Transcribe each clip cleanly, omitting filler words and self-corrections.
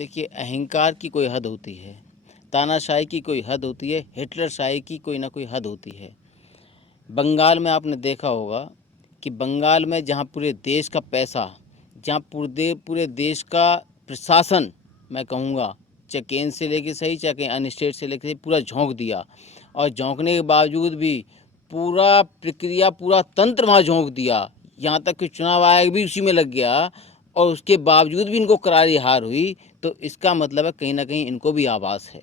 देखिए, अहंकार की कोई हद होती है, तानाशाही की कोई हद होती है, हिटलरशाही की कोई ना कोई हद होती है। बंगाल में आपने देखा होगा कि बंगाल में जहाँ पूरे देश का पैसा, जहाँ पूरे देश का प्रशासन, मैं कहूँगा चाहे केंद्र से लेके सही चाहे कहीं अन्य स्टेट से लेके सही, पूरा झोंक दिया। और झोंकने के बावजूद भी पूरा प्रक्रिया, पूरा तंत्र वहाँ झोंक दिया, यहाँ तक कि चुनाव आयोग भी उसी में लग गया, और उसके बावजूद भी इनको करारी हार हुई। तो इसका मतलब है कहीं ना कहीं इनको भी आभास है,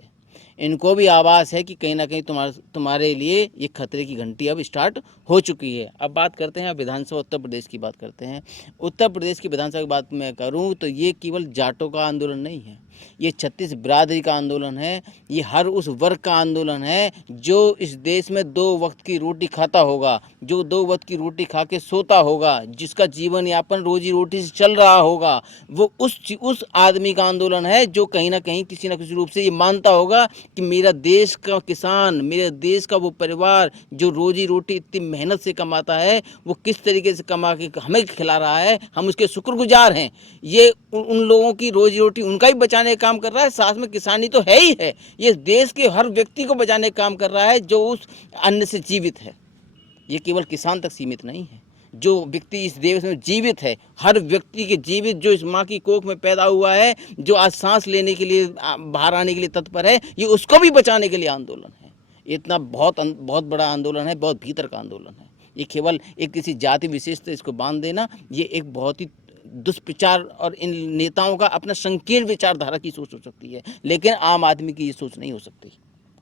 इनको भी आभास है कि कहीं ना कहीं तुम्हारे लिए ये खतरे की घंटी अब स्टार्ट हो चुकी है। अब बात करते हैं, अब विधानसभा उत्तर प्रदेश की बात करते हैं। उत्तर प्रदेश की विधानसभा की बात मैं करूं तो ये केवल जाटों का आंदोलन नहीं है, ये 36 बिरादरी का आंदोलन है, ये हर उस वर्ग का आंदोलन है जो इस देश में 2 वक्त की रोटी खाता होगा, जो 2 वक्त की रोटी खा के सोता होगा, जिसका जीवन यापन रोजी रोटी से चल रहा होगा, वो उस आदमी का आंदोलन है जो कहीं ना कहीं किसी न किसी रूप से ये मानता होगा कि मेरा देश का किसान, मेरे देश का वो परिवार जो रोजी रोटी इतनी मेहनत से कमाता है, वो किस तरीके से कमा के हमें खिला रहा है, हम उसके शुक्रगुजार हैं। ये उन लोगों की रोजी रोटी उनका ही बचाने का काम कर रहा है, साथ में किसानी तो है ही है, ये देश के हर व्यक्ति को बचाने का काम कर रहा है जो उस अन्न से जीवित है। ये केवल किसान तक सीमित नहीं है, जो व्यक्ति इस देश में जीवित है, हर व्यक्ति के जीवित, जो इस माँ की कोख में पैदा हुआ है, जो आज सांस लेने के लिए बाहर आने के लिए तत्पर है, ये उसको भी बचाने के लिए आंदोलन है। इतना बहुत बड़ा आंदोलन है, बहुत भीतर का आंदोलन है। ये केवल एक किसी जाति विशेष से इसको बांध देना, ये एक बहुत ही दुष्प्रचार और इन नेताओं का अपना संकीर्ण विचारधारा की सोच हो सकती है, लेकिन आम आदमी की ये सोच नहीं हो सकती।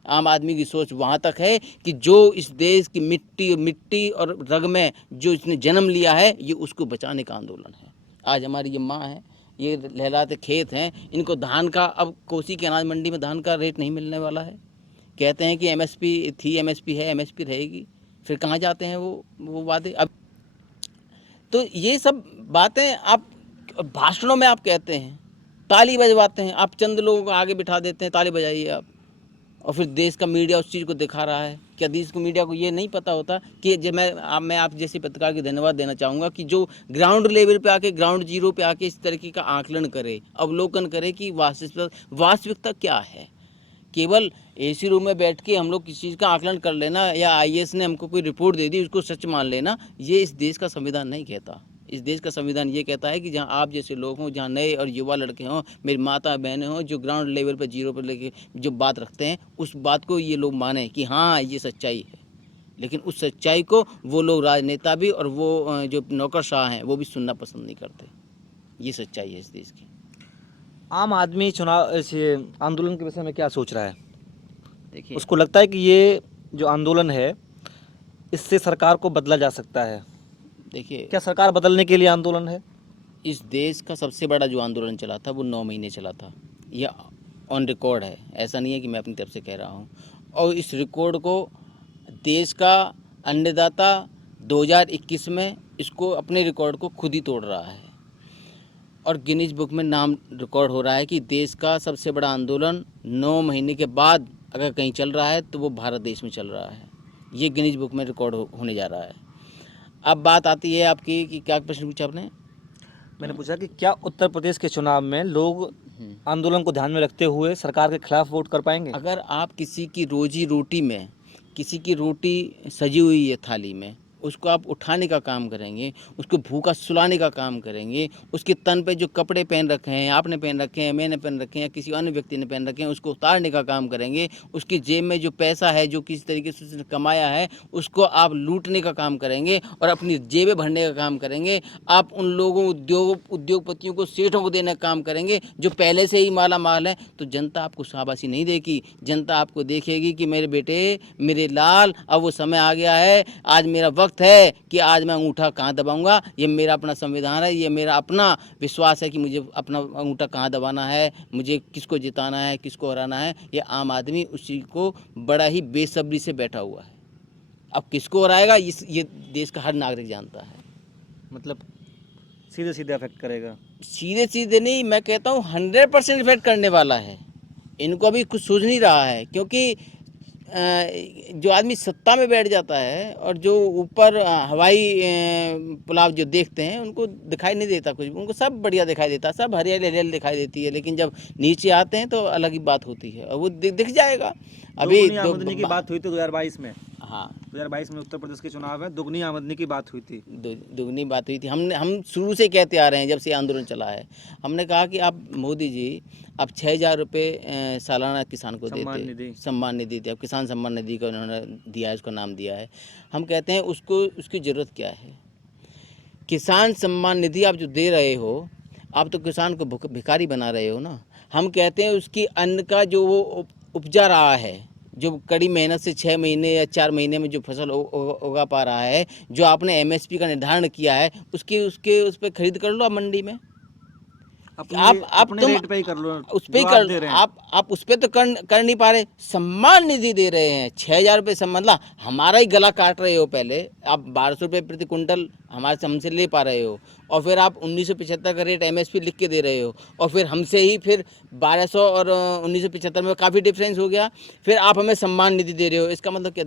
आम आदमी की सोच वहाँ तक है कि जो इस देश की मिट्टी और रग में जो इसने जन्म लिया है, ये उसको बचाने का आंदोलन है। आज हमारी ये माँ है, ये लहराते खेत हैं, इनको धान का, अब कोसी की अनाज मंडी में धान का रेट नहीं मिलने वाला है, कहते हैं कि एमएसपी थी, एमएसपी है, एमएसपी रहेगी, फिर कहाँ जाते हैं वो वादे। अब तो ये सब बातें आप भाषणों में आप कहते हैं, ताली बजवाते हैं, आप चंद लोगों को आगे बिठा देते हैं, ताली बजाइए आप, और फिर देश का मीडिया उस चीज़ को दिखा रहा है। क्या देश को मीडिया को ये नहीं पता होता कि जब मैं आप जैसे पत्रकार को धन्यवाद देना चाहूँगा कि जो ग्राउंड लेवल पे आके, ग्राउंड जीरो पे आके इस तरीके का आकलन करे, अवलोकन करे कि वास्तविकता क्या है। केवल एसी रूम में बैठ के हम लोग किसी चीज़ का आकलन कर लेना, या आईएएस ने हमको कोई रिपोर्ट दे दी उसको सच मान लेना, ये इस देश का संविधान नहीं कहता। इस देश का संविधान ये कहता है कि जहाँ आप जैसे लोग हों, जहाँ नए और युवा लड़के हों, मेरी माता बहनें हों, जो ग्राउंड लेवल पर जीरो पर लेके जो बात रखते हैं, उस बात को ये लोग माने कि हाँ ये सच्चाई है। लेकिन उस सच्चाई को वो लोग, राजनेता भी और वो जो नौकरशाह हैं, वो भी सुनना पसंद नहीं करते। ये सच्चाई है इस देश की। आम आदमी चुनाव ऐसे आंदोलन के विषय में क्या सोच रहा है? देखिए, उसको लगता है कि ये जो आंदोलन है, इससे सरकार को बदला जा सकता है। देखिए, क्या सरकार बदलने के लिए आंदोलन है? इस देश का सबसे बड़ा जो आंदोलन चला था वो 9 महीने चला था, यह ऑन रिकॉर्ड है, ऐसा नहीं है कि मैं अपनी तरफ से कह रहा हूँ। और इस रिकॉर्ड को देश का अन्नदाता 2021 में इसको, अपने रिकॉर्ड को खुद ही तोड़ रहा है, और गिनीज बुक में नाम रिकॉर्ड हो रहा है कि देश का सबसे बड़ा आंदोलन 9 महीने के बाद अगर कहीं चल रहा है तो वो भारत देश में चल रहा है। ये गिनीज बुक में रिकॉर्ड होने जा रहा है। अब बात आती है आपकी कि क्या प्रश्न पूछा आपने? मैंने पूछा कि क्या उत्तर प्रदेश के चुनाव में लोग आंदोलन को ध्यान में रखते हुए सरकार के खिलाफ वोट कर पाएंगे? अगर आप किसी की रोजी रोटी में, किसी की रोटी सजी हुई है थाली में, उसको आप उठाने का काम करेंगे, उसको भूखा सुलाने का काम करेंगे, उसके तन पे जो कपड़े पहन रखे हैं, आपने पहन रखे हैं, मैंने पहन रखे हैं, किसी अन्य व्यक्ति ने पहन रखे हैं, उसको उतारने का काम करेंगे, उसकी जेब में जो पैसा है जो किसी तरीके से उसने कमाया है उसको आप लूटने का काम करेंगे और अपनी जेबें भरने का काम करेंगे। आप उन लोगों उद्योगपतियों को, सेठों को देने का काम करेंगे जो पहले से ही माला माल है, तो जनता आपको शाबाशी नहीं देगी। जनता आपको देखेगी कि मेरे बेटे, मेरे लाल, अब वो समय आ गया है, आज मेरा वक्त है कि आज मैं अंगूठा कहाँ दबाऊंगा। ये मेरा अपना संविधान है, ये मेरा अपना विश्वास है कि मुझे अपना अंगूठा कहाँ दबाना है, मुझे किसको जिताना है, किसको हराना है। ये आम आदमी उसी को बड़ा ही बेसब्री से बैठा हुआ है। अब किसको हराएगा ये देश का हर नागरिक जानता है। मतलब सीधे सीधे अफेक्ट करेगा? सीधे सीधे नहीं, मैं कहता हूँ 100% इफेक्ट करने वाला है। इनको अभी कुछ सूझ नहीं रहा है, क्योंकि जो आदमी सत्ता में बैठ जाता है और जो ऊपर हवाई पुलाव जो देखते हैं उनको दिखाई नहीं देता कुछ, उनको सब बढ़िया दिखाई देता है, सब हरियाली हरियाली दिखाई देती है, लेकिन जब नीचे आते हैं तो अलग ही बात होती है और वो दिख जाएगा। अभी दोगुनी आमदनी की बात हुई थी 2022 में। हाँ, 2022 में उत्तर प्रदेश के चुनाव है, दोगुनी आमदनी की बात हुई थी। दुगनी बात हुई थी। हम शुरू से कहते आ रहे हैं, जब से आंदोलन चला है हमने कहा कि आप मोदी जी आप 6,000 रुपये सालाना किसान को देते, सम्मान निधि देते, अब किसान सम्मान निधि का उन्होंने दिया है, उसका नाम दिया है। हम कहते हैं उसको उसकी ज़रूरत क्या है? किसान सम्मान निधि आप जो दे रहे हो, आप तो किसान को भिखारी बना रहे हो ना। हम कहते हैं उसकी अन्न का जो वो उपजा रहा है, जो कड़ी मेहनत से 6 महीने या 4 महीने में जो फसल उगा पा रहा है, जो आपने एमएसपी का निर्धारण किया है, उसके उस पर खरीद कर लो आप मंडी में। आप अपने रेट पे ही कर लो, उस पे कर, आप उस पे तो कर नहीं पा रहे। सम्मान निधि दे रहे हैं 6,000 रुपये सम्मान, मतलब हमारा ही गला काट रहे हो। पहले आप 1,200 रुपये प्रति कुंटल हमारे हमसे ले पा रहे हो, और फिर आप 1975 का रेट एमएसपी लिख के दे रहे हो, और फिर हमसे ही फिर 1,200 और 1975 में काफ़ी डिफरेंस हो गया। फिर आप हमें सम्मान निधि दे रहे हो, इसका मतलब क्या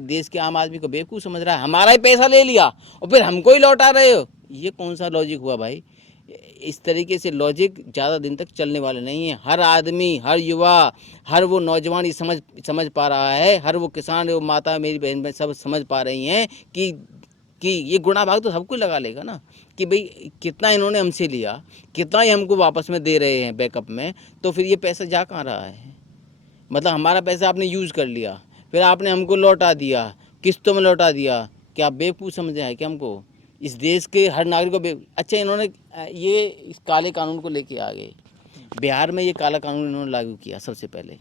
देश के आम आदमी को बेवकूफ़ समझ रहा है? हमारा ही पैसा ले लिया और फिर हमको ही लौटा रहे हो, ये कौन सा लॉजिक हुआ भाई? इस तरीके से लॉजिक ज़्यादा दिन तक चलने वाले नहीं है। हर आदमी, हर युवा, हर वो नौजवान ये समझ पा रहा है, हर वो किसान, वो माता, मेरी बहन सब समझ पा रही हैं कि ये गुणा भाग तो सबको लगा लेगा ना, कि भाई कितना इन्होंने हमसे लिया, कितना ही हमको वापस में दे रहे हैं बैकअप में, तो फिर ये पैसा जा कहाँ रहा है? मतलब हमारा पैसा आपने यूज़ कर लिया, फिर आपने हमको लौटा दिया, किस्तों में लौटा दिया। क्या आप बेवकूफ़ समझे हैं कि हमको? इस देश के हर नागरिक को अच्छा, इन्होंने ये इस काले कानून को लेके आ गए। बिहार में ये काला कानून इन्होंने लागू किया सबसे पहले,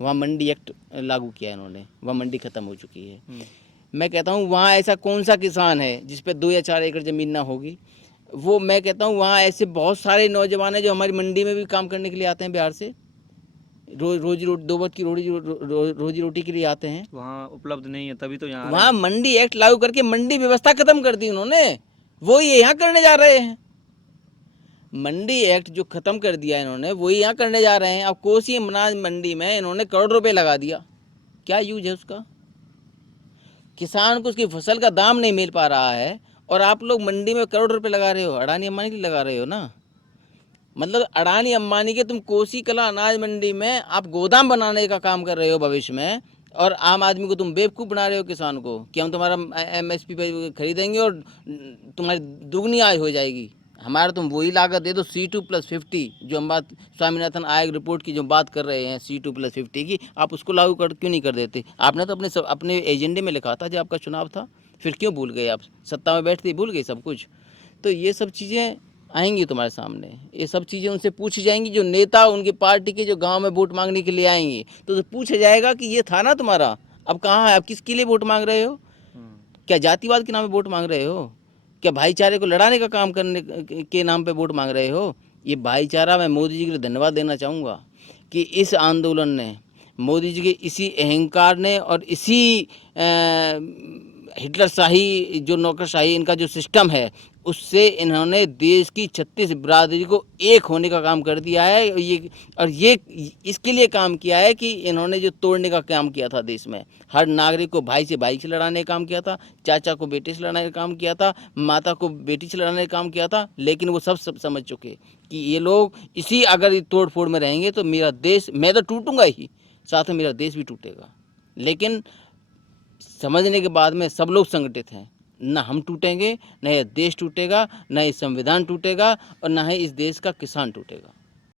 वहाँ मंडी एक्ट लागू किया इन्होंने, वहाँ मंडी ख़त्म हो चुकी है। मैं कहता हूँ वहाँ ऐसा कौन सा किसान है जिस पे 2 या 4 एकड़ ज़मीन ना होगी? वो मैं कहता हूँ वहाँ ऐसे बहुत सारे नौजवान हैं जो हमारी मंडी में भी काम करने के लिए आते हैं बिहार से, रोजी रोटी, 2 वक्त की रोजी रोटी के लिए आते हैं। वहाँ उपलब्ध नहीं है, तभी तो यहाँ वहाँ मंडी एक्ट लागू करके मंडी व्यवस्था खत्म कर दी उन्होंने, वो ये यहाँ करने जा रहे हैं। मंडी एक्ट जो खत्म कर दिया इन्होंने, वही यहाँ करने जा रहे हैं। अब कोसी अनाज मंडी में इन्होंने करोड़ रुपए लगा दिया, क्या यूज है उसका? किसान को उसकी फसल का दाम नहीं मिल पा रहा है, और आप लोग मंडी में करोड़ रुपए लगा रहे हो। अडानी अंबानी के लिए लगा रहे हो ना। मतलब अडानी अंबानी के तुम कोसी कला अनाज मंडी में आप गोदाम बनाने का काम कर रहे हो भविष्य में, और आम आदमी को तुम बेवकूफ़ बना रहे हो, किसान को, कि हम तुम्हारा एमएसपी पे खरीदेंगे और तुम्हारी दुगनी आय हो जाएगी। हमारा तुम वही लागत दे दो C2+50, जो हम बात स्वामीनाथन आयोग रिपोर्ट की जो बात कर रहे हैं C2+50 की, आप उसको लागू क्यों नहीं कर देते? आपने तो अपने एजेंडे में लिखा था जब आपका चुनाव था, फिर क्यों भूल गए? आप सत्ता में बैठते ही भूल गए सब कुछ। तो ये सब चीज़ें आएंगी तुम्हारे सामने, ये सब चीज़ें उनसे पूछी जाएंगी। जो नेता उनकी पार्टी के जो गांव में वोट मांगने के लिए आएंगे, तो पूछा जाएगा कि ये था ना तुम्हारा, अब कहाँ है? अब किसके लिए वोट मांग रहे हो? क्या जातिवाद के नाम पे वोट मांग रहे हो? क्या भाईचारे को लड़ाने का काम करने के नाम पे वोट मांग रहे हो? ये भाईचारा, मैं मोदी जी के लिए धन्यवाद देना चाहूँगा कि इस आंदोलन ने, मोदी जी के इसी अहंकार ने और इसी हिटलरशाही जो नौकरशाही इनका जो सिस्टम है, उससे इन्होंने देश की 36 बिरादरी को एक होने का काम कर दिया है। ये इसके लिए काम किया है कि इन्होंने जो तोड़ने का काम किया था देश में, हर नागरिक को भाई से लड़ाने का काम किया था, चाचा को बेटे से लड़ाने का काम किया था, माता को बेटी से लड़ाने का काम किया था। लेकिन वो सब समझ चुके कि ये लोग इसी अगर तोड़ फोड़ में रहेंगे तो मेरा देश, मैं तो टूटूंगा ही, साथ में मेरा देश भी टूटेगा। लेकिन समझने के बाद में सब लोग संगठित हैं, ना हम टूटेंगे, न ये देश टूटेगा, न ये संविधान टूटेगा, और ना ही इस देश का किसान टूटेगा।